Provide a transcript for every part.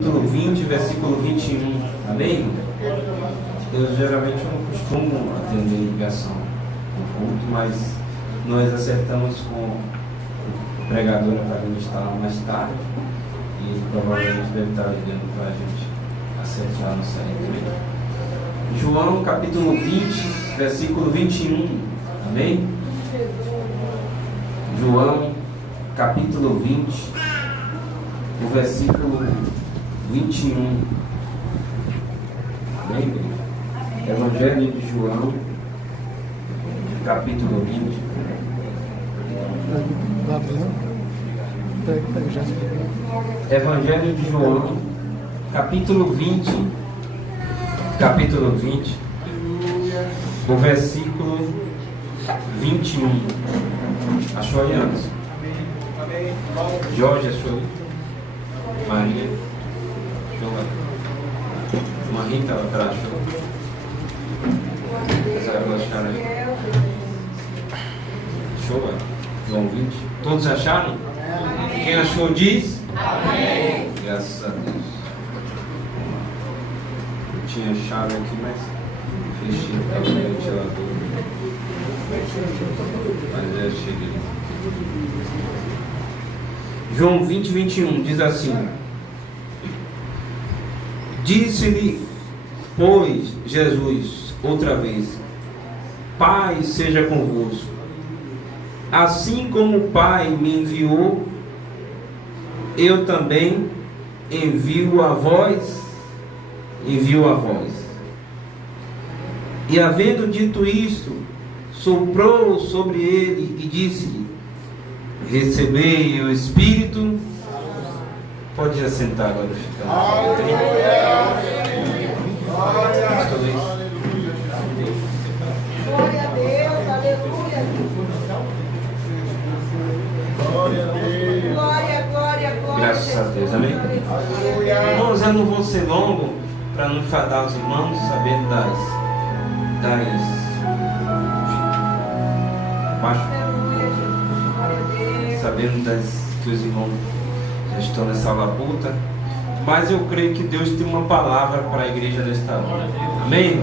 Capítulo 20, versículo 21. Amém? Eu geralmente não costumo atender ligação no culto, mas nós acertamos com o pregador para ministrar mais tarde e provavelmente deve estar ligando para a gente acertar a nossa igreja. João capítulo 20, versículo 21. Amém? João capítulo 20, o versículo 21. Amém? Evangelho de João, capítulo 20. Evangelho de João, capítulo 20. Capítulo 20, o versículo 21. Achou aí, Anderson? Jorge achou aí? Maria? Uma Rita atrás. Show, João 20. Todos acharam? Amém. Quem achou diz? Amém. Graças a Deus. Eu tinha chave aqui, mas fechei o ventilador. Mas eu cheguei. João 20, 21 diz assim: Disse-lhe, pois, Jesus, outra vez: Pai seja convosco. Assim como o Pai me enviou, eu também envio a vós. E havendo dito isto, soprou sobre ele e disse-lhe: Recebei o Espírito. Pode assentar agora. Glória a Deus, aleluia. Glória. Graças a Deus, amém? Irmãos, eu não vou ser longo para não enfadar os irmãos, sabendo que os irmãos já estão nessa labuta, mas eu creio que Deus tem uma palavra para a igreja nesta hora. Amém?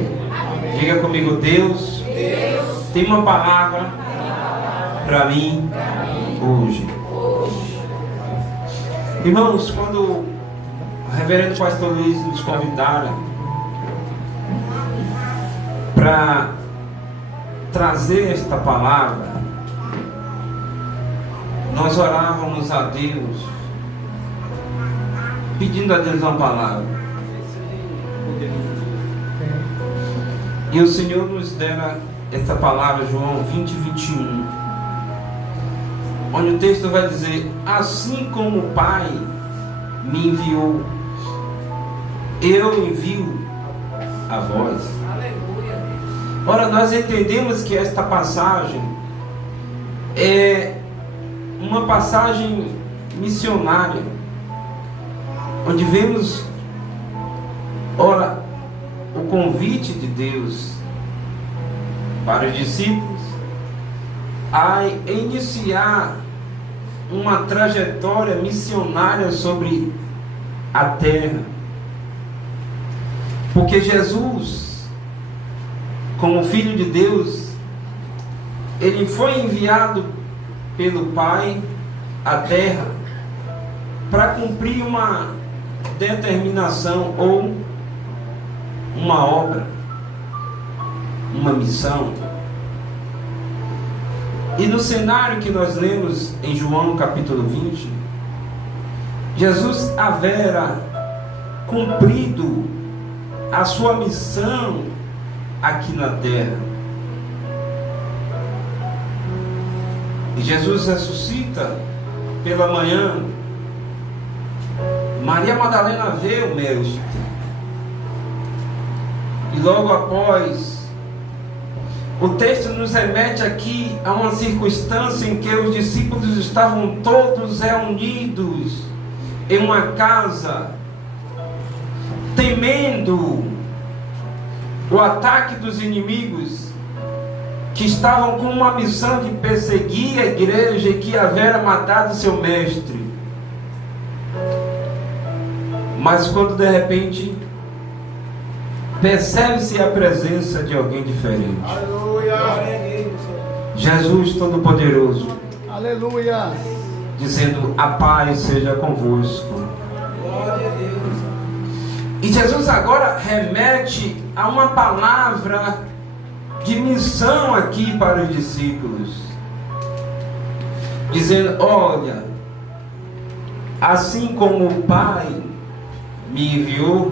Diga comigo: Deus tem uma palavra para mim hoje. Irmãos, quando o reverendo pastor Luiz nos convidaram para trazer esta palavra, nós orávamos a Deus, pedindo a Deus uma palavra. E o Senhor nos dera essa palavra, João 20, 21, onde o texto vai dizer: Assim como o Pai me enviou, eu envio a vós. Ora, nós entendemos que esta passagem é uma passagem missionária, onde vemos, ora, o convite de Deus para os discípulos a iniciar uma trajetória missionária sobre a terra. Porque Jesus, como Filho de Deus, ele foi enviado pelo Pai à terra para cumprir uma determinação ou uma obra, uma missão. E no cenário que nós lemos em João capítulo 20, Jesus havera cumprido a sua missão aqui na terra. E Jesus ressuscita pela manhã. Maria Madalena vê o mestre. E logo após, o texto nos remete aqui a uma circunstância em que os discípulos estavam todos reunidos em uma casa, temendo o ataque dos inimigos, que estavam com uma missão de perseguir a igreja e que havera matado seu mestre. Mas quando de repente percebe-se a presença de alguém diferente. Aleluia. Jesus Todo-Poderoso, Aleluia. dizendo: a paz seja convosco. Glória a Deus. E Jesus agora remete a uma palavra de missão aqui para os discípulos, dizendo: olha, assim como o Pai me enviou,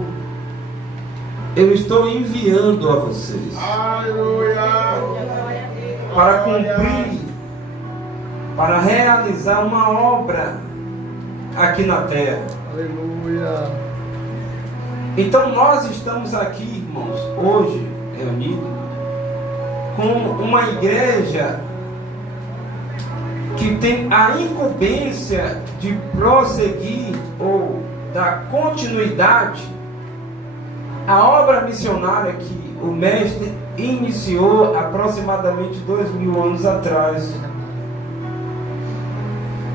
eu estou enviando a vocês. Aleluia. Para cumprir, para realizar uma obra aqui na terra. Aleluia. Então nós estamos aqui, irmãos, hoje reunidos, com uma igreja que tem a incumbência de prosseguir ou dar continuidade à obra missionária que o Mestre iniciou aproximadamente 2000 anos atrás.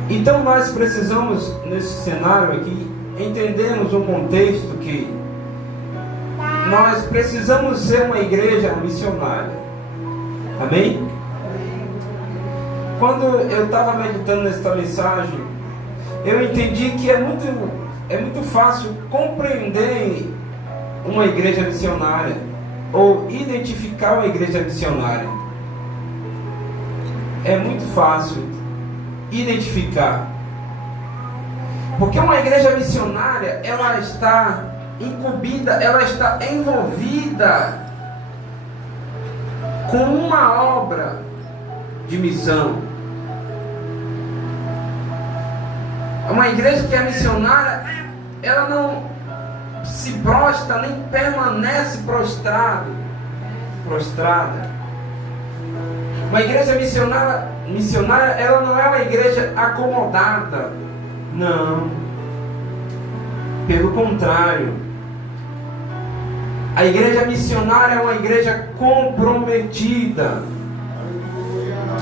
Então nós precisamos, nesse cenário aqui, entendermos um contexto que nós precisamos ser uma igreja missionária. Amém? Quando eu estava meditando nesta mensagem, eu entendi que é muito fácil compreender uma igreja missionária ou identificar uma igreja missionária. É muito fácil identificar, porque uma igreja missionária, ela está incumbida, ela está envolvida com uma obra de missão. Uma igreja que é missionária, ela não se prostra, nem permanece prostrada. Uma igreja missionária, ela não é uma igreja acomodada. Não. Pelo contrário. A igreja missionária é uma igreja comprometida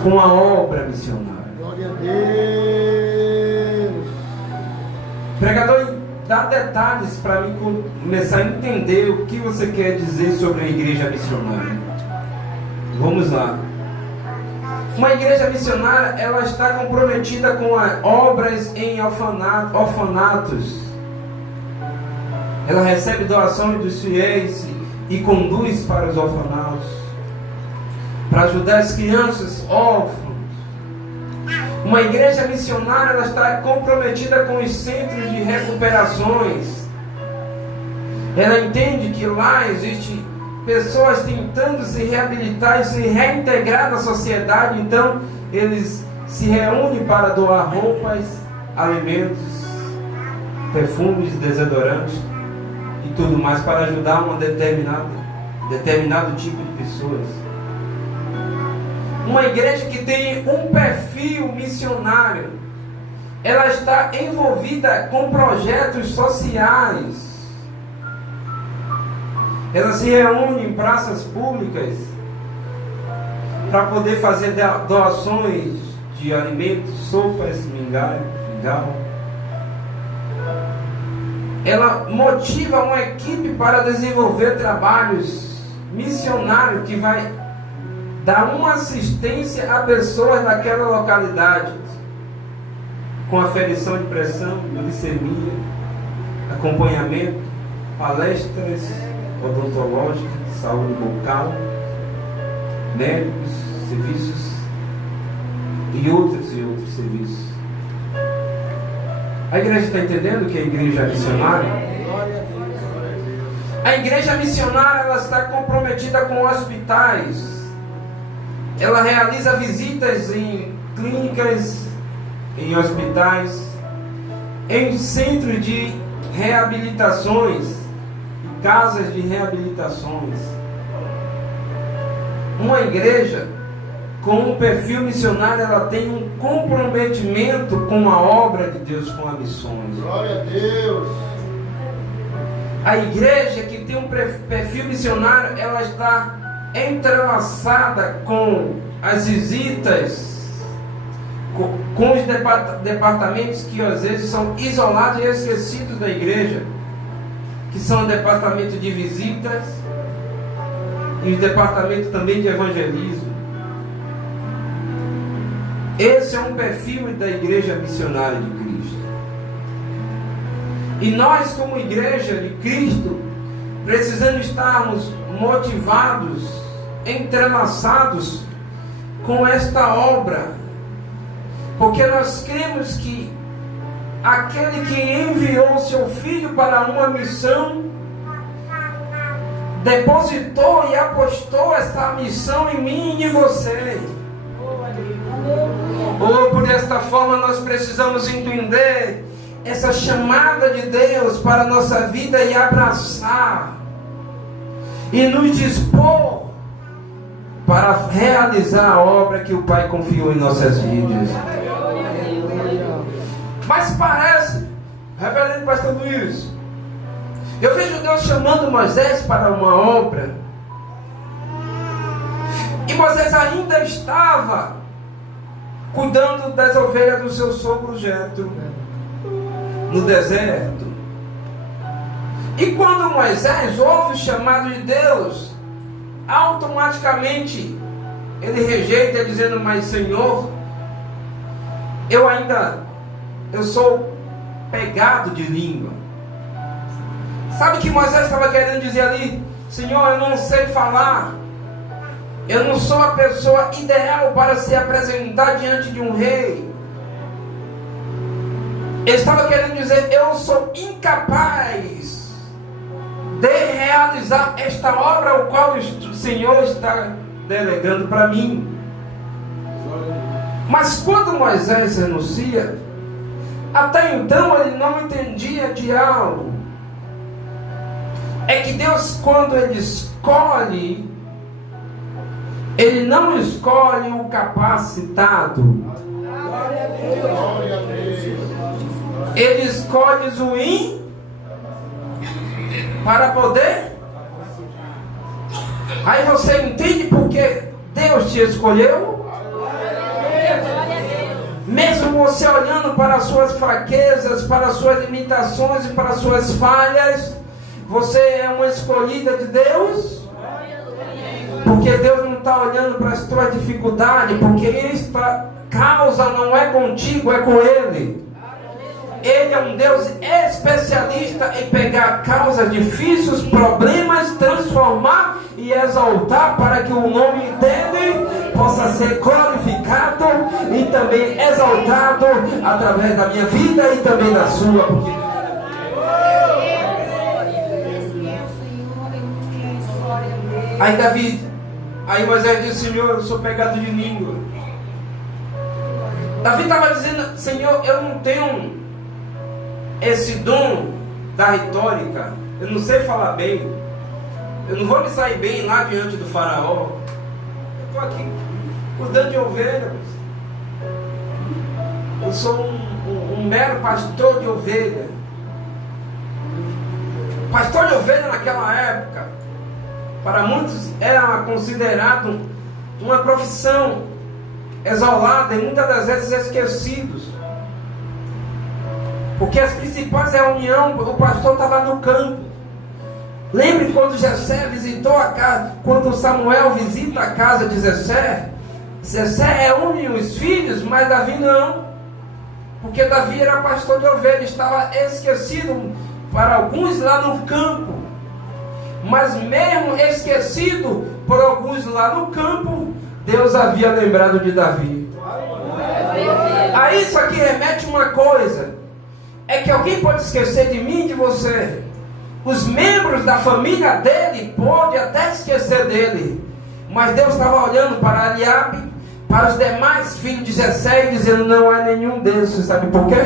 com a obra missionária. Glória a Deus. Pregador, dá detalhes para mim começar a entender o que você quer dizer sobre a igreja missionária. Vamos lá. Uma igreja missionária, ela está comprometida com obras em orfanatos. Ela recebe doações dos fiéis e conduz para os orfanatos, para ajudar as crianças órfãs. Uma igreja missionária, ela está comprometida com os centros de recuperações. Ela entende que lá existem pessoas tentando se reabilitar e se reintegrar na sociedade. Então eles se reúnem para doar roupas, alimentos, perfumes, desodorantes e tudo mais, para ajudar um determinado tipo de pessoas. Uma igreja que tem um perfil missionário, ela está envolvida com projetos sociais. Ela se reúne em praças públicas para poder fazer doações de alimentos, sopas, mingau. Ela motiva uma equipe para desenvolver trabalhos missionários que vai dar uma assistência a pessoas daquela localidade, com aferição de pressão, glicemia, acompanhamento, palestras odontológicas, saúde bucal, médicos, serviços e outros serviços. A igreja está entendendo que a igreja é missionária? A igreja missionária, ela está comprometida com hospitais. Ela realiza visitas em clínicas, em hospitais, em centros de reabilitações, casas de reabilitações. Uma igreja com um perfil missionário, ela tem um comprometimento com a obra de Deus, com as missões. Glória a Deus. A igreja que tem um perfil missionário, ela está entrelaçada com as visitas, com os departamentos que às vezes são isolados e esquecidos da igreja. que são o departamento de visitas e o departamento também de evangelismo. Esse é um perfil da igreja missionária de Cristo. E nós, como igreja de Cristo, precisamos estarmos motivados, entrelaçados com esta obra, porque nós cremos que aquele que enviou seu Filho para uma missão depositou e apostou essa missão em mim e em você. Por esta forma nós precisamos entender essa chamada de Deus para a nossa vida e abraçar e nos dispor para realizar a obra que o Pai confiou em nossas vidas. Mas parece, reverendo pastor Luiz, eu vejo Deus chamando Moisés para uma obra, e Moisés ainda estava cuidando das ovelhas do seu sogro Jetro no deserto. E quando Moisés ouve o chamado de Deus, automaticamente ele rejeita, dizendo: mas Senhor, eu sou pegado de língua. Sabe o que Moisés estava querendo dizer ali? Senhor, eu não sei falar, eu não sou a pessoa ideal para se apresentar diante de um rei. Ele estava querendo dizer: eu sou incapaz de realizar esta obra ao qual o Senhor está delegando para mim. Mas quando Moisés renuncia, até então ele não entendia de algo. É que Deus, quando Ele escolhe, Ele não escolhe o capacitado. Ele escolhe o ruim para poder. Aí você entende porque Deus te escolheu? Mesmo você olhando para as suas fraquezas, para as suas limitações e para as suas falhas, você é uma escolhida de Deus? Porque Deus não está olhando para as tuas dificuldades, porque esta causa não é contigo, é com Ele. Ele é um Deus especialista em pegar causas difíceis, problemas, transformar e exaltar para que o nome dele possa ser glorificado e também exaltado através da minha vida e também da sua. Porque aí Moisés disse: Senhor, eu sou pegado de língua. Davi estava dizendo: Senhor, eu não tenho esse dom da retórica, eu não sei falar bem, eu não vou me sair bem lá diante do faraó. Eu estou aqui cuidando de ovelhas. Eu sou um mero pastor de ovelha. Pastor de ovelha naquela época, para muitos era considerado uma profissão exalada e muitas das vezes esquecidos. Porque as principais reuniões, o pastor estava no campo. Lembre quando Jessé visitou a casa, quando Samuel visita a casa de Jessé. Jessé reúne os filhos, mas Davi não. Porque Davi era pastor de ovelha, estava esquecido para alguns lá no campo. Mas mesmo esquecido por alguns lá no campo, Deus havia lembrado de Davi. A isso aqui remete uma coisa: é que alguém pode esquecer de mim e de você. Os membros da família dele podem até esquecer dele, mas Deus estava olhando para Eliabe, para os demais filhos de Jessé, e dizendo: não é nenhum desses. Sabe por quê?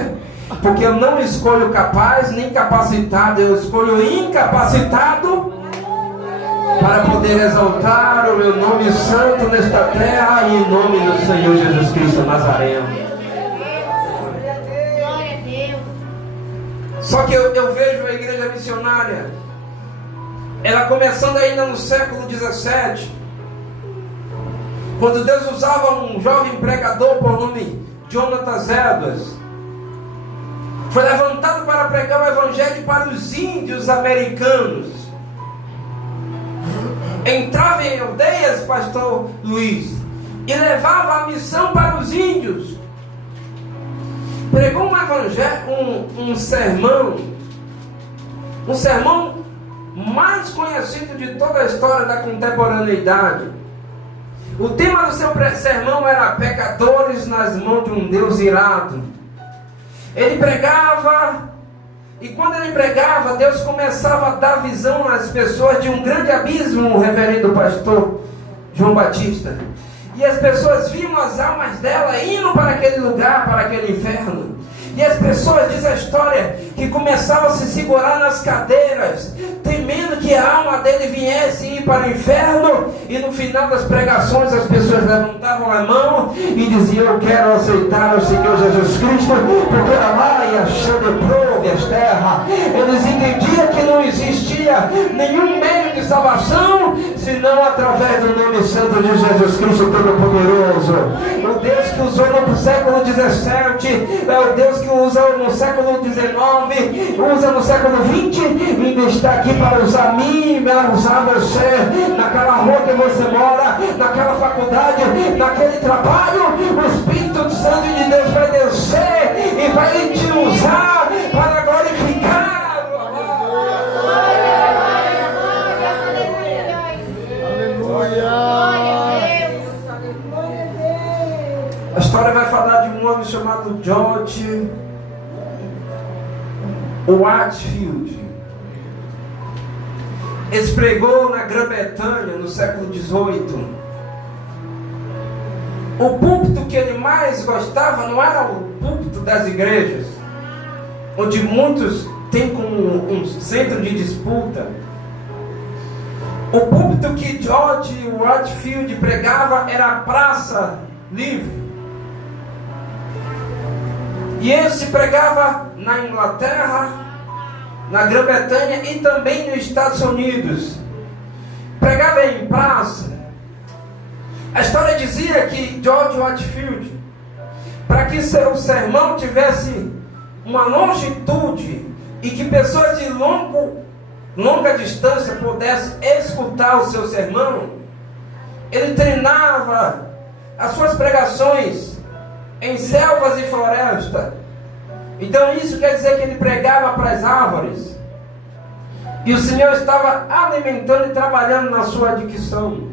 Porque eu não escolho capaz nem capacitado, eu escolho incapacitado para poder exaltar o meu nome santo nesta terra, e em nome do Senhor Jesus Cristo Nazareno. Só que eu vejo a igreja missionária, ela começando ainda no século 17, quando Deus usava um jovem pregador por nome Jonathan Edwards. Foi levantado para pregar o evangelho para os índios americanos. Entrava em aldeias, pastor Luiz, e levava a missão para os índios. Pregou um evangelho, um sermão mais conhecido de toda a história da contemporaneidade. O tema do seu sermão era pecadores nas mãos de um Deus irado. Ele pregava, e quando ele pregava, Deus começava a dar visão às pessoas de um grande abismo, o reverendo pastor João Batista. E as pessoas viam as almas dela indo para aquele lugar, para aquele inferno. E as pessoas, diz a história, que começavam a se segurar nas cadeiras, temendo que a alma dele viesse ir para o inferno. E no final das pregações as pessoas levantavam a mão e diziam: eu quero aceitar o Senhor Jesus Cristo, porque lá e achando prove as terras. Eles entendiam que não existia nenhum meio de salvação senão através do nome santo de Jesus Cristo Todo-Poderoso. O Deus que usou no século XVII é o Deus que usa no século XIX, usa no século XX, e ainda está aqui para usar mim, para usar você, naquela rua que você mora, naquela faculdade, naquele trabalho. O Espírito Santo de Deus vai descer e vai te usar para glorificar. A história vai falar de um homem chamado George Whitefield. Ele pregou na Grã-Bretanha no século XVIII. O púlpito que ele mais gostava não era o púlpito das igrejas, onde muitos têm como um centro de disputa. O púlpito que George Whitefield pregava era a praça livre. E ele se pregava na Inglaterra, na Grã-Bretanha e também nos Estados Unidos. Pregava em praça. A história dizia que George Whitefield, para que seu sermão tivesse uma longitude e que pessoas de longa distância pudessem escutar o seu sermão, ele treinava as suas pregações em selvas e floresta. Então isso quer dizer que ele pregava para as árvores. E o Senhor estava alimentando e trabalhando na sua dicção.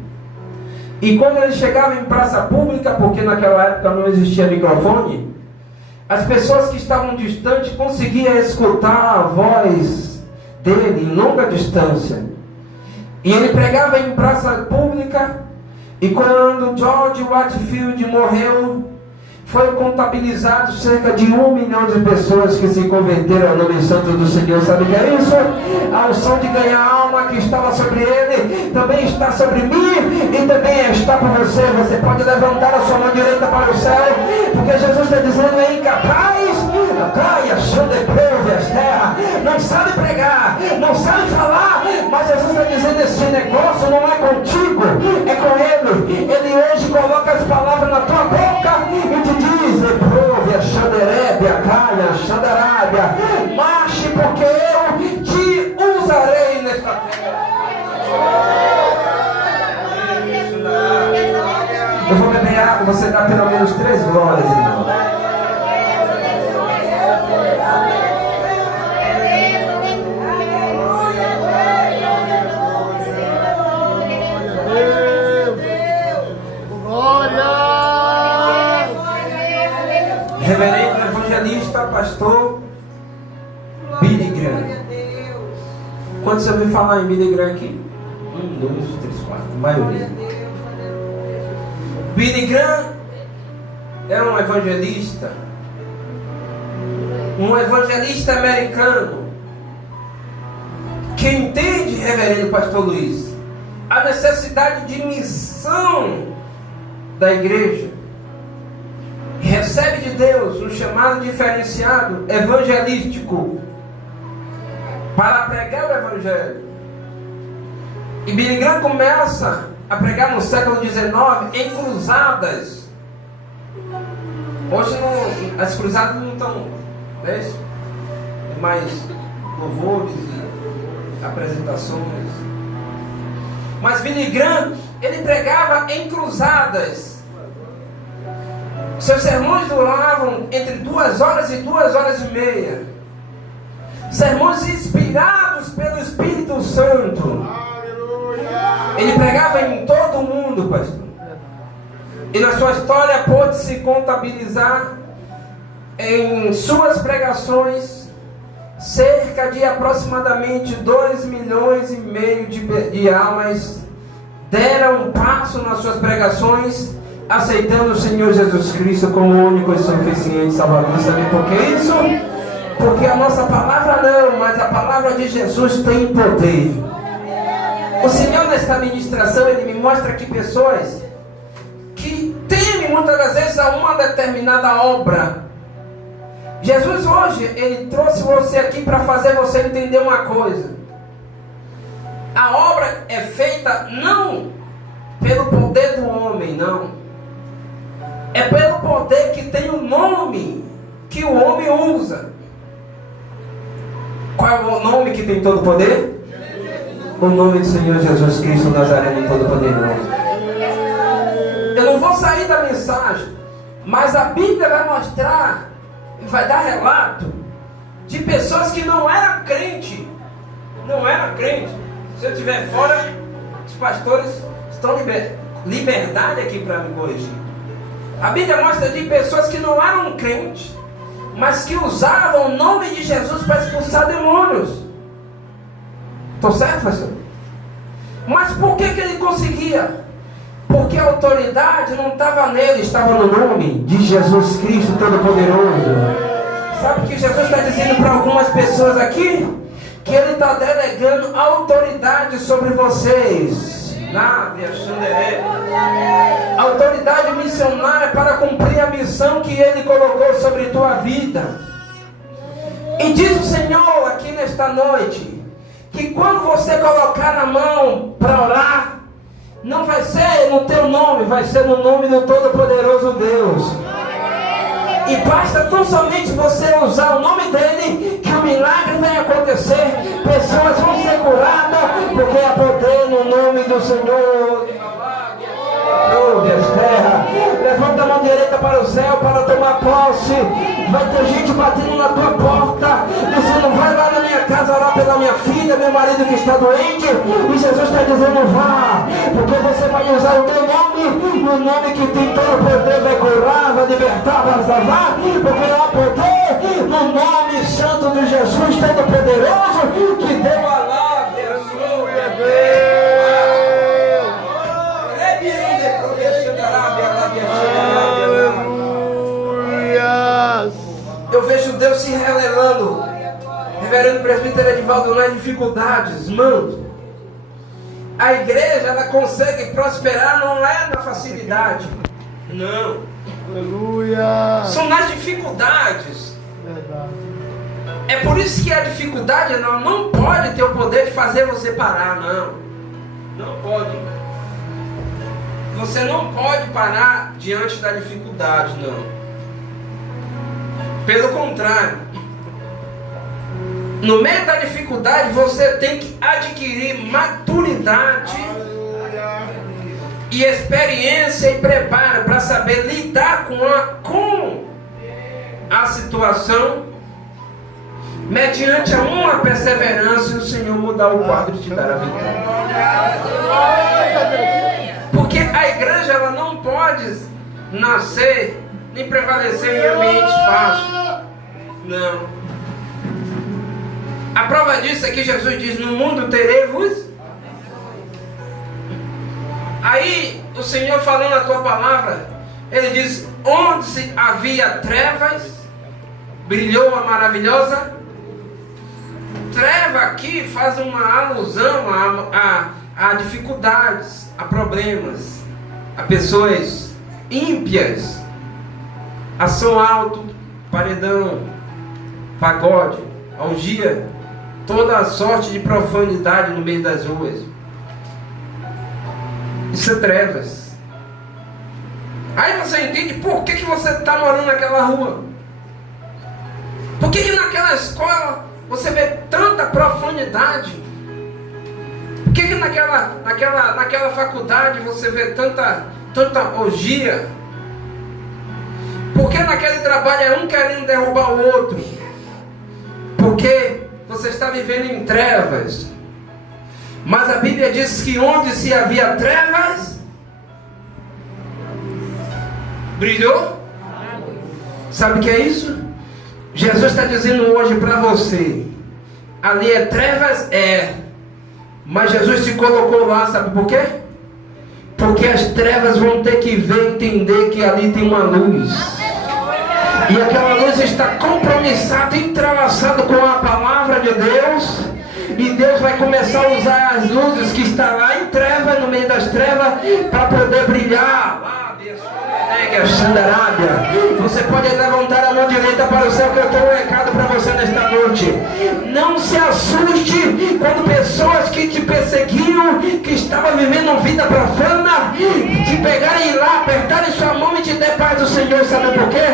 E quando ele chegava em praça pública, porque naquela época não existia microfone, as pessoas que estavam distantes conseguiam escutar a voz dele em longa distância. E ele pregava em praça pública. E quando George Whitefield morreu, foi contabilizado cerca de 1 milhão de pessoas que se converteram ao nome santo do Senhor. Sabe o que é isso? A unção de ganhar alma que estava sobre ele também está sobre mim e também está por você. Você pode levantar a sua mão direita para o céu, porque Jesus está dizendo: é incapaz, caia, prove as terras. Não sabe pregar, não sabe falar, mas Jesus está dizendo: esse negócio não é contigo, é com ele. Ele hoje coloca as palavras na tua boca e te diz: prove a xanderébia, caia, xandarábia, marche, porque eu te usarei nesta terra. Eu vou beber água, você dá pelo menos 3 glórias, irmão. Reverendo evangelista, pastor Billy Graham. Quando você ouviu falar em Billy Graham aqui? 1, 2, 3, 4, maioria. Billy Graham era um evangelista americano que entende, reverendo pastor Luiz, a necessidade de missão da igreja. Recebe de Deus um chamado diferenciado evangelístico para pregar o evangelho. E Billy Graham começa a pregar no século XIX em cruzadas. Hoje as cruzadas não estão, né? mais louvores e apresentações. Mas Billy Graham, ele pregava em cruzadas. Seus sermões duravam entre 2 horas e 2 horas e meia. Sermões inspirados pelo Espírito Santo. Ele pregava em todo o mundo, pastor. E na sua história pôde-se contabilizar em suas pregações cerca de aproximadamente 2,5 milhões de almas deram um passo nas suas pregações, aceitando o Senhor Jesus Cristo como o único e suficiente Salvador. Sabe por que isso? Porque a nossa palavra não, mas a palavra de Jesus tem poder. O Senhor, nesta ministração, Ele me mostra que pessoas que temem muitas das vezes a uma determinada obra. Jesus hoje, Ele trouxe você aqui para fazer você entender uma coisa. A obra é feita não pelo poder do homem, não. É pelo poder que tem o nome que o homem usa. Qual é o nome que tem todo o poder? O nome do Senhor Jesus Cristo Nazareno Todo-Poderoso. Eu não vou sair da mensagem, mas a Bíblia vai mostrar, vai dar relato de pessoas que não eram crente. Não eram crente. Se eu estiver fora, os pastores estão liberdade aqui para me corrigir. A Bíblia mostra de pessoas que não eram crentes, mas que usavam o nome de Jesus para expulsar demônios. Estou certo, pastor? Mas por que ele conseguia? Porque a autoridade não estava nele, estava no nome de Jesus Cristo Todo-Poderoso. Sabe o que Jesus está dizendo para algumas pessoas aqui? Que Ele está delegando autoridade sobre vocês. Autoridade missionária para cumprir a missão que Ele colocou sobre a tua vida. E diz o Senhor aqui nesta noite, que quando você colocar na mão para orar, não vai ser no teu nome, vai ser no nome do Todo-Poderoso Deus. E basta tão somente você usar o nome dele, que o milagre vai acontecer, pessoas vão ser curadas, porque há poder no nome do Senhor. Oh, Deus, terra, levanta a mão direita para o céu para tomar posse. Vai ter gente batendo na tua porta, dizendo: vai lá na minha casa orar pela minha filha, meu marido que está doente. E Jesus está dizendo: vá, porque você vai usar o meu nome, e o nome que tem todo o poder vai curar, vai libertar, vai salvar, porque há poder no nome santo de Jesus Todo-Poderoso, que deu a lábia. Aleluia, Deus. Eu vejo Deus se revelando. Reverendo presbítero Edivaldo, nas dificuldades, mano. A igreja, ela consegue prosperar, não é na facilidade. Não. Aleluia. São nas dificuldades. Verdade. É por isso que a dificuldade não pode ter o poder de fazer você parar, não. Não pode. Você não pode parar diante da dificuldade, não. Pelo contrário, no meio da dificuldade você tem que adquirir maturidade e experiência e preparo para saber lidar com a situação, mediante uma perseverança, e o Senhor mudar o quadro e te dar a vitória. Porque a igreja, ela não pode nascer nem prevalecer em ambiente fácil. Não. A prova disso é que Jesus diz: no mundo terei-vos. Aí o Senhor, falando a tua palavra, Ele diz: onde havia trevas, brilhou a maravilhosa. Treva aqui faz uma alusão a dificuldades, a problemas, a pessoas ímpias. Ação alto, paredão, pagode, orgia, toda a sorte de profanidade no meio das ruas. Isso é trevas. Aí você entende por que você está morando naquela rua. Por que naquela escola você vê tanta profundidade? Por que naquela faculdade você vê tanta orgia? Por que naquele trabalho é um querendo derrubar o outro? Porque você está vivendo em trevas. Mas a Bíblia diz que onde se havia trevas, brilhou. Sabe o que é isso? Jesus está dizendo hoje para você: ali é trevas? É. Mas Jesus te colocou lá, sabe por quê? Porque as trevas vão ter que ver, entender que ali tem uma luz. E aquela luz está compromissada, entrelaçada com a palavra de Deus. E Deus vai começar a usar as luzes que estão lá em trevas, no meio das trevas, para poder brilhar. Você pode levantar a mão direita para o céu, que eu tenho um recado para você nesta noite. Não se assuste quando pessoas que te perseguiam, que estavam vivendo vida profana, te pegarem lá, apertarem sua mão e te der paz do Senhor. Sabe por quê?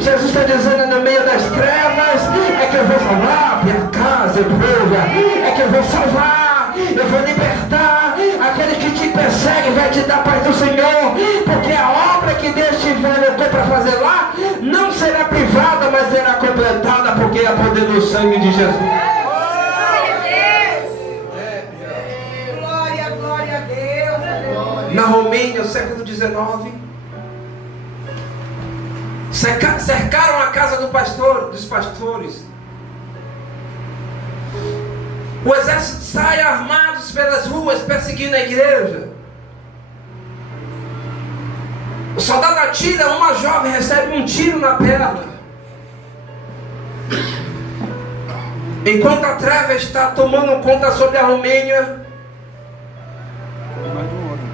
Jesus está dizendo: no meio das trevas é que eu vou salvar minha casa, igreja. É que eu vou salvar, eu vou libertar aquele que te persegue, vai te dar paz do Senhor, porque a obra que Deus te levantou para fazer lá não será privada, mas será completada, porque é o poder do sangue de Jesus. Glória a Deus. Na Romênia, no século XIX, cercaram a casa dos pastores. O exército sai armados pelas ruas perseguindo a igreja. O soldado atira, uma jovem recebe um tiro na perna. Enquanto a treva está tomando conta sobre a Romênia,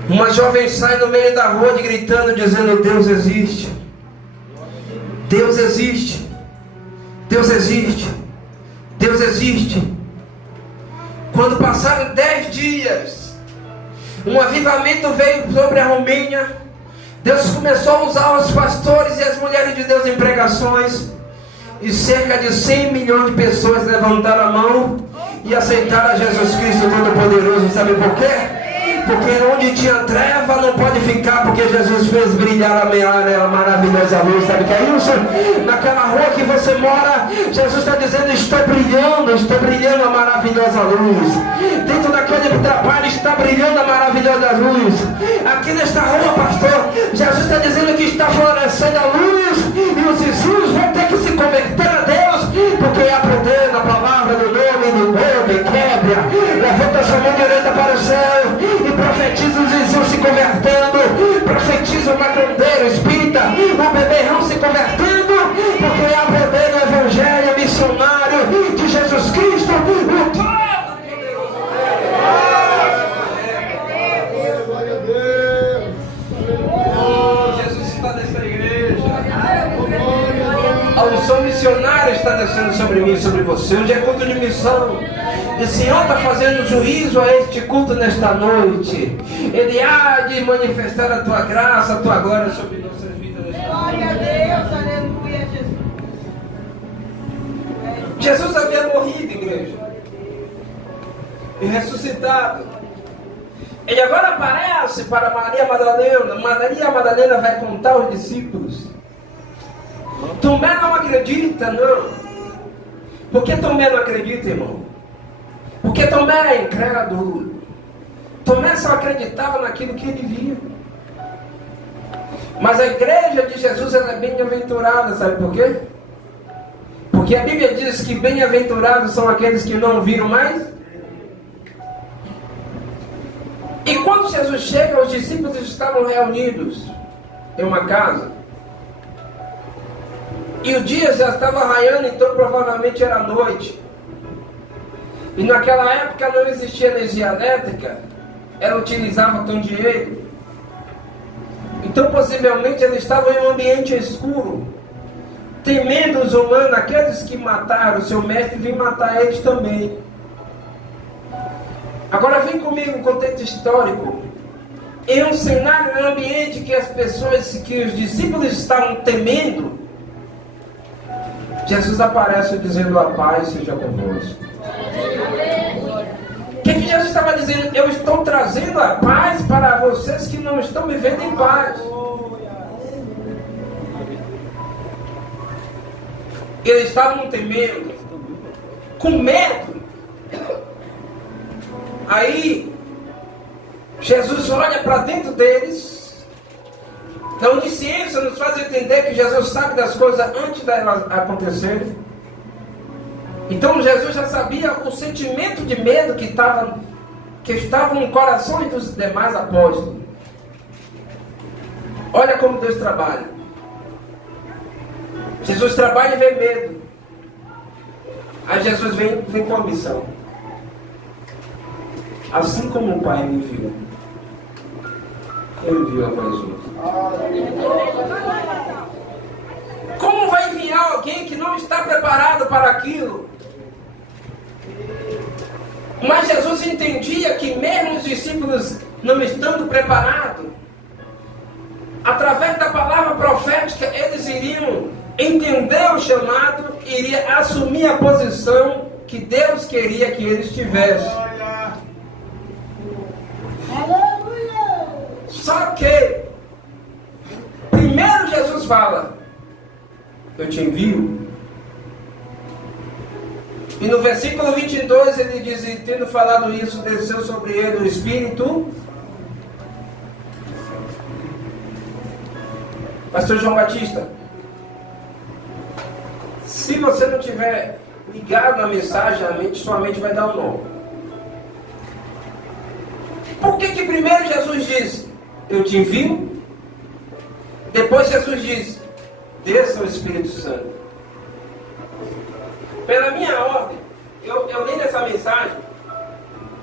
uma jovem sai no meio da rua gritando, dizendo: Deus existe. Deus existe. Deus existe. Deus existe. Quando passaram 10 dias, um avivamento veio sobre a Romênia. Deus começou a usar os pastores e as mulheres de Deus em pregações. E cerca de 100 milhões de pessoas levantaram a mão e aceitaram a Jesus Cristo Todo-Poderoso. Sabe por quê? Porque onde tinha treva não pode ficar, porque Jesus fez brilhar a maravilhosa luz. Sabe o que é isso? Naquela rua que você mora, Jesus está dizendo: estou brilhando a maravilhosa luz. Dentro daquele trabalho está brilhando a maravilhosa luz. Aqui nesta rua, pastor, Jesus está dizendo que está florescendo a luz, e os vizinhos vão ter que se converter a Deus, porque há poder na palavra do nome do Deus que quebra. Levanta sua mão direita para o céu e profetiza os vizinhos se convertendo. Profetiza o macumbeiro, espírita, o beberrão se convertendo, porque há poder no evangelho missionário de Jesus Cristo, o Todo-Poderoso. Glória a Deus. Jesus está nessa igreja. A unção missionária está descendo sobre mim e sobre você. Hoje é culto de missão. E o Senhor está fazendo juízo a este culto nesta noite. Ele há de manifestar a tua graça, a tua glória sobre nossas vidas nesta noite. Glória a Deus, aleluia, Jesus. Jesus havia morrido, igreja, e ressuscitado. Ele agora aparece para Maria Madalena. Maria Madalena vai contar aos discípulos. Tomé não acredita, não. Por que Tomé não acredita, irmão? Porque Tomé é incrédulo. Tomé só acreditava naquilo que ele via. Mas a igreja de Jesus, ela é bem-aventurada, sabe por quê? Porque a Bíblia diz que bem-aventurados são aqueles que não viram mais. E quando Jesus chega, os discípulos estavam reunidos em uma casa. E o dia já estava raiando, então provavelmente era noite. E naquela época não existia energia elétrica, ela utilizava candeeiro. Então possivelmente eles estavam em um ambiente escuro, temendo os humanos, aqueles que mataram o seu mestre, vêm matar eles também. Agora vem comigo um contexto histórico. Em um cenário, em um ambiente que as pessoas, que os discípulos estavam temendo, Jesus aparece dizendo: a paz seja convosco. O que Jesus estava dizendo? Eu estou trazendo a paz para vocês que não estão vivendo em paz. Eles estavam temendo, com medo. Aí Jesus olha para dentro deles. A onisciência nos faz entender que Jesus sabe das coisas antes delas acontecerem. Então Jesus já sabia o sentimento de medo que estava no coração dos demais apóstolos. Olha como Deus trabalha. Jesus trabalha e vê medo. Aí Jesus vem com a missão. Assim como o Pai me enviou, eu envio a vós outros. Como vai enviar alguém que não está preparado para aquilo? Mas Jesus entendia que mesmo os discípulos não estando preparados, através da palavra profética, eles iriam entender o chamado, iria assumir a posição que Deus queria que eles tivessem. Só que primeiro Jesus fala: eu te envio. E no versículo 22 ele diz: e tendo falado isso, desceu sobre ele o Espírito. Pastor João Batista, se você não tiver ligado na mensagem, sua mente vai dar um nó. Por que primeiro Jesus diz: eu te envio? Depois Jesus diz: desça o Espírito Santo. Pela minha ordem, eu li nessa mensagem,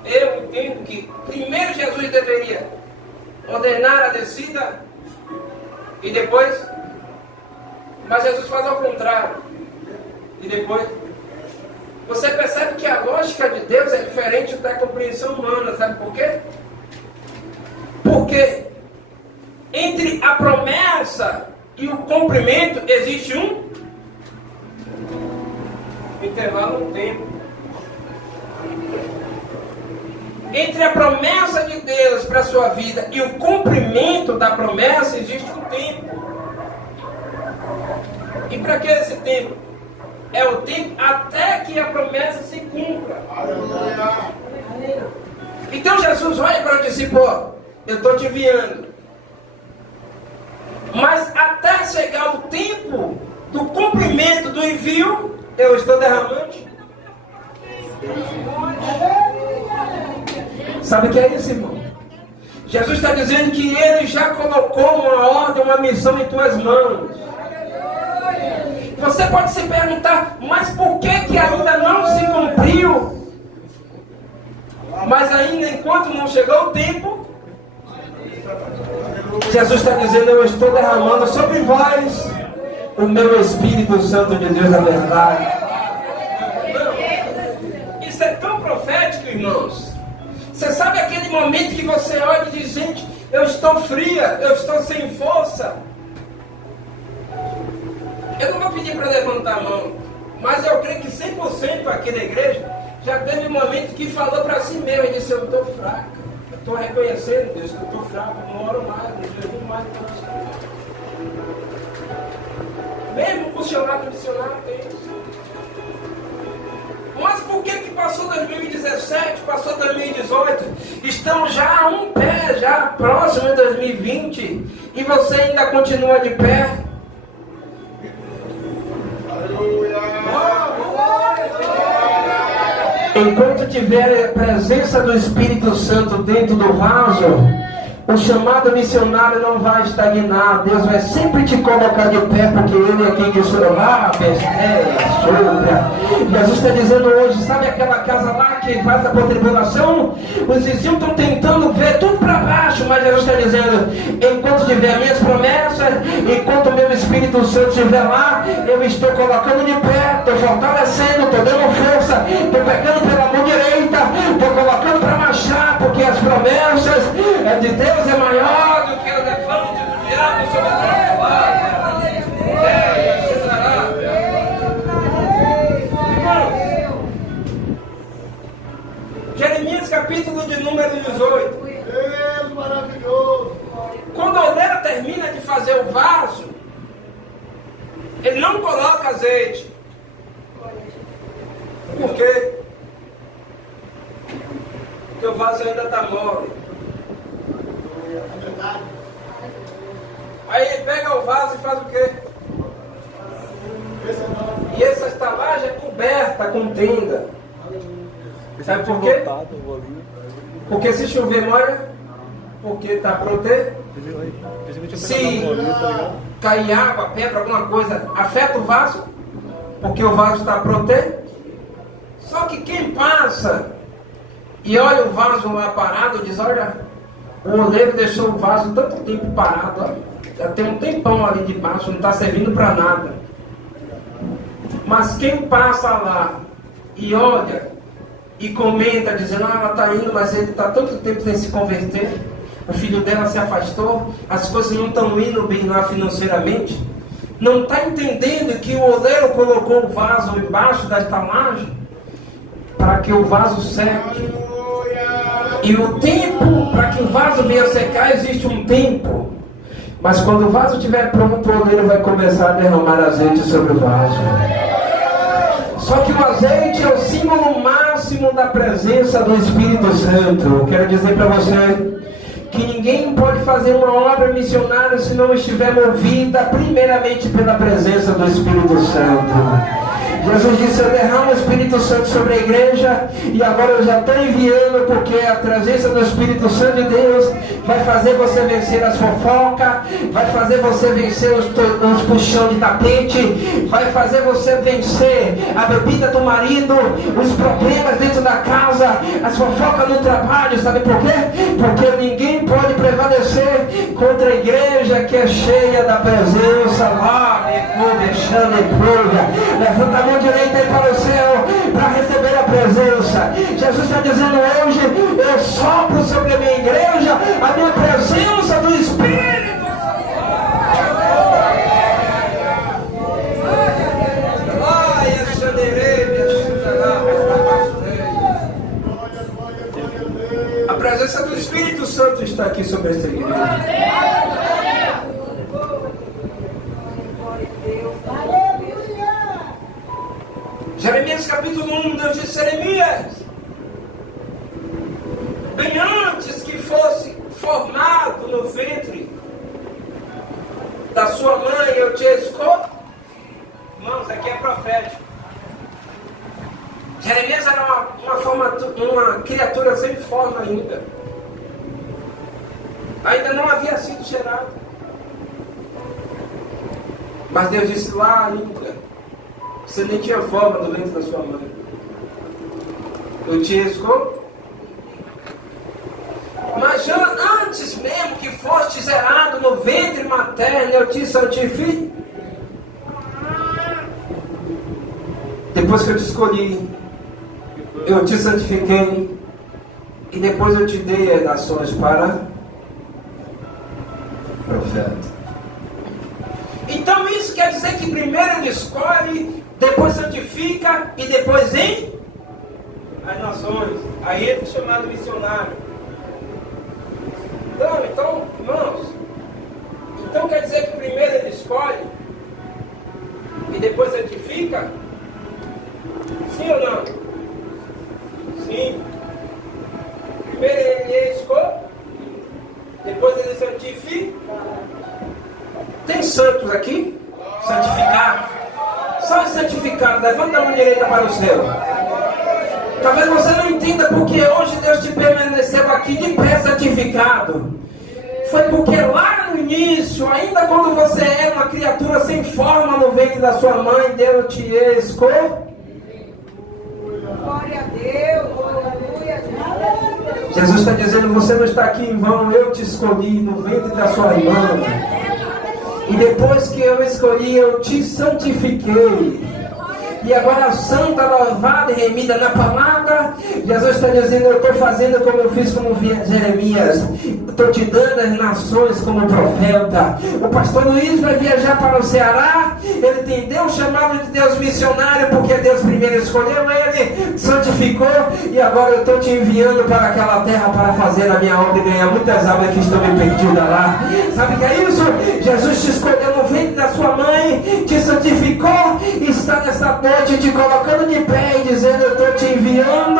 eu entendo que primeiro Jesus deveria ordenar a descida e depois, mas Jesus faz ao contrário. E depois, você percebe que a lógica de Deus é diferente da compreensão humana, sabe por quê? Porque entre a promessa e o cumprimento existe um intervalo no tempo. Entre a promessa de Deus para a sua vida e o cumprimento da promessa existe um tempo. E para que esse tempo? É o tempo até que a promessa se cumpra. Então Jesus olha para o discípulo: eu estou te enviando. Mas até chegar o tempo do cumprimento do envio, eu estou derramando. Sabe o que é isso, irmão? Jesus está dizendo que Ele já colocou uma ordem, uma missão em tuas mãos. Você pode se perguntar: mas por que ainda não se cumpriu? Mas ainda enquanto não chegou o tempo, Jesus está dizendo: eu estou derramando sobre vós o meu Espírito Santo de Deus da verdade. Não. Isso é tão profético, irmãos. Você sabe aquele momento que você olha e diz: gente, eu estou fria, eu estou sem força. Eu não vou pedir para levantar a mão, mas eu creio que 100% aqui na igreja já teve um momento que falou para si mesmo e disse: eu estou fraco, eu estou reconhecendo, Deus, que eu estou fraco, eu não oro mais, não jejuo mais para você. Mesmo o chamado missionário tem isso. Mas por que passou 2017, passou 2018, estamos já a um pé, já próximo de 2020, e você ainda continua de pé? Enquanto tiver a presença do Espírito Santo dentro do vaso, o chamado missionário não vai estagnar. Deus vai sempre te colocar de pé, porque Ele é quem te lá, Jesus está dizendo hoje: sabe aquela casa lá que passa por tribulação? Os vizinhos estão tentando ver tudo para baixo, mas Jesus está dizendo: enquanto tiver minhas promessas, enquanto o meu Espírito Santo estiver lá, eu estou colocando de pé, estou fortalecendo, estou dando força, estou pegando pela mão direita, estou colocando para marchar, porque as promessas de Deus é maior do que o levante do diabo sobre a nossa vida. capítulo de número 18. Deus maravilhoso. Quando o oleiro termina de fazer o vaso, ele não coloca azeite. Por quê? Porque o vaso ainda está mole. Aí ele pega o vaso e faz o quê? E essa estalagem é coberta com tenda. Sabe por quê? Porque se chover molha, porque está protegido. Se cair água, pedra, alguma coisa, afeta o vaso, porque o vaso está protegido. Só que quem passa e olha o vaso lá parado, diz: olha, o oleiro deixou o vaso tanto tempo parado, ó, já tem um tempão ali debaixo, não está servindo para nada. Mas quem passa lá e olha e comenta, dizendo: ah, ela está indo, mas ele está tanto tempo sem se converter, o filho dela se afastou, as coisas não estão indo bem lá financeiramente, não está entendendo que o oleiro colocou o vaso embaixo da estalagem para que o vaso seque. E o tempo, para que o vaso venha secar, existe um tempo. Mas quando o vaso estiver pronto, o oleiro vai começar a derramar azeite sobre o vaso. Só que o azeite é o símbolo máximo da presença do Espírito Santo. Eu quero dizer para você que ninguém pode fazer uma obra missionária se não estiver movida primeiramente pela presença do Espírito Santo. Jesus disse: eu derramo o Espírito Santo sobre a igreja, e agora eu já estou enviando, porque a presença do Espírito Santo de Deus vai fazer você vencer as fofocas, vai fazer você vencer os puxão de tapete, vai fazer você vencer a bebida do marido, os problemas dentro da casa, as fofocas no trabalho. Sabe por quê? Porque ninguém pode prevalecer contra a igreja que é cheia da presença lá. Levanta a mão direita aí para o céu para receber a presença. Jesus está dizendo hoje: eu sopro sobre a minha igreja a minha presença do Espírito. A presença do Espírito Santo está aqui sobre esta igreja. Jeremias capítulo 1, Deus disse: Jeremias, bem antes que fosse formado no ventre da sua mãe, eu te escolhi. Irmãos, aqui é profético. Jeremias era uma criatura sem forma ainda. Ainda não havia sido gerado. Mas Deus disse lá ainda: você nem tinha forma no ventre da sua mãe. Eu te escolhi. Mas já antes mesmo que foste gerado no ventre materno, eu te santifiquei. Depois que eu te escolhi, eu te santifiquei. E depois eu te dei as nações para profeta. Então isso quer dizer que primeiro ele escolhe, depois santifica e depois em as nações. Aí ele é chamado missionário. Então, irmãos, então quer dizer que primeiro ele escolhe e depois santifica? Sim ou não? Sim. Primeiro ele escolhe, depois ele santifica. Tem santos aqui? Santificados? Só os santificados. Levanta a mão direita para o céu. Talvez você não entenda porque hoje Deus te permaneceu aqui de pé santificado. Foi porque lá no início, ainda quando você era uma criatura sem forma no ventre da sua mãe, Deus te escolheu. Glória a Deus, aleluia a Deus. Jesus está dizendo: você não está aqui em vão, eu te escolhi no ventre da sua irmã. E depois que eu escolhi, eu te santifiquei. E agora santa, lavada e remida na palavra, lá, Jesus está dizendo: eu estou fazendo como eu fiz com Jeremias, estou te dando as nações como profeta. O pastor Luiz vai viajar para o Ceará, ele entendeu o chamado de Deus missionário, porque Deus primeiro escolheu ele, santificou, e agora eu estou te enviando para aquela terra para fazer a minha obra e ganhar muitas almas que estão me perdidas lá. Sabe o que é isso? Jesus te escolheu no ventre da sua mãe, te santificou e está nessa noite te colocando de pé e dizendo: eu estou te enviando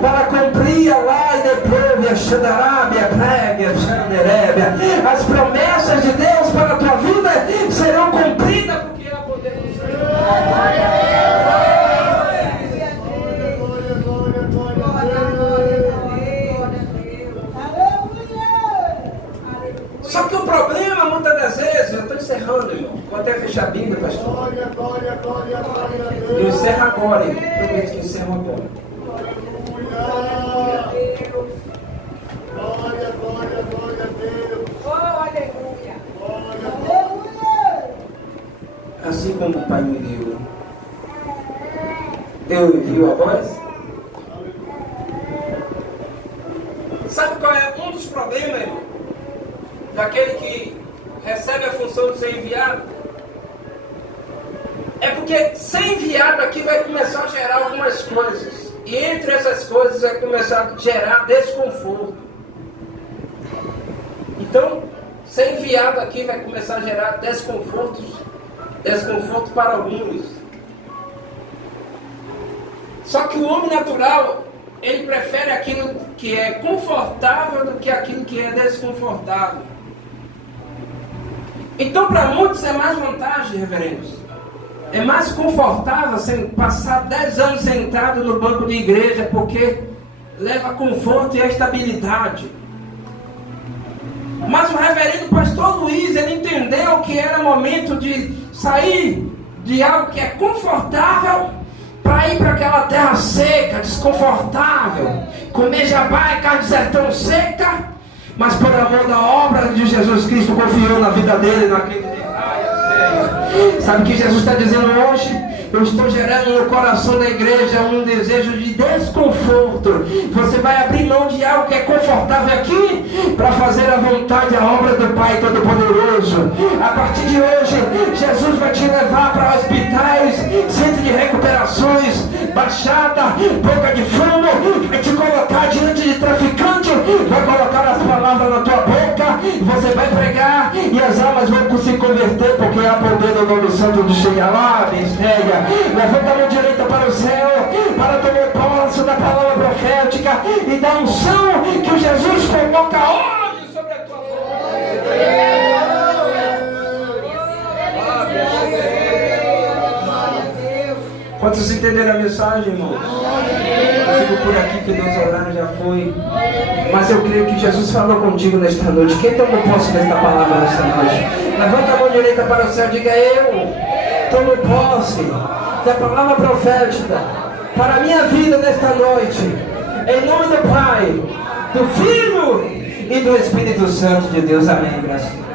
para cumprir a lá e depois a Xandarábia, Prévia, Xanderébia. As promessas de Deus para a tua vida serão cumpridas, porque há poder do Senhor. Só que o problema, muitas das vezes, eu estou encerrando, irmão. Vou até fechar a Bíblia, pastor. Eu encerro agora, irmão. Prometo que encerro agora. Assim como o Pai me deu, eu envio a voz. Sabe qual é um dos problemas, irmão, daquele que recebe a função de ser enviado? É porque ser enviado aqui vai começar a gerar algumas coisas, e entre essas coisas vai começar a gerar desconforto. Então, ser enviado aqui vai começar a gerar desconforto para alguns. Só que o homem natural, ele prefere aquilo que é confortável do que aquilo que é desconfortável. Então, para muitos é mais vantagem, reverendos. É mais confortável passar 10 anos sentado no banco de igreja, porque leva conforto e estabilidade. Mas o reverendo pastor Luiz, ele entendeu que era momento de sair de algo que é confortável para ir para aquela terra seca, desconfortável, comer jabá e carne de sertão seca, mas por amor da obra de Jesus Cristo, confiou na vida dele naquele dia. Sabe o que Jesus está dizendo hoje? Eu estou gerando no coração da igreja um desejo de desconforto. Você vai abrir mão de algo que é confortável aqui para fazer a vontade, a obra do Pai Todo-Poderoso. A partir de hoje, Jesus vai te levar para hospitais, centro de recuperações, baixada, boca de fumo, vai te colocar diante de traficante, vai colocar as palavras na tua boca, você vai pregar e as almas vão se converter, porque há poder no nome santo de Shealá, Bestega. Levanta a mão direita para o céu, para tomar posse da palavra profética e da unção que Jesus coloca hoje sobre a tua boca. Quantos entenderam a mensagem, irmãos? Eu fico por aqui, que Deus horário já foi. Mas eu creio que Jesus falou contigo nesta noite. Quem tomou posse desta palavra nesta noite? Levanta a mão direita para o céu e diga: eu tomo posse da palavra profética para a minha vida nesta noite. Em nome do Pai, do Filho e do Espírito Santo de Deus. Amém. Graças a Deus.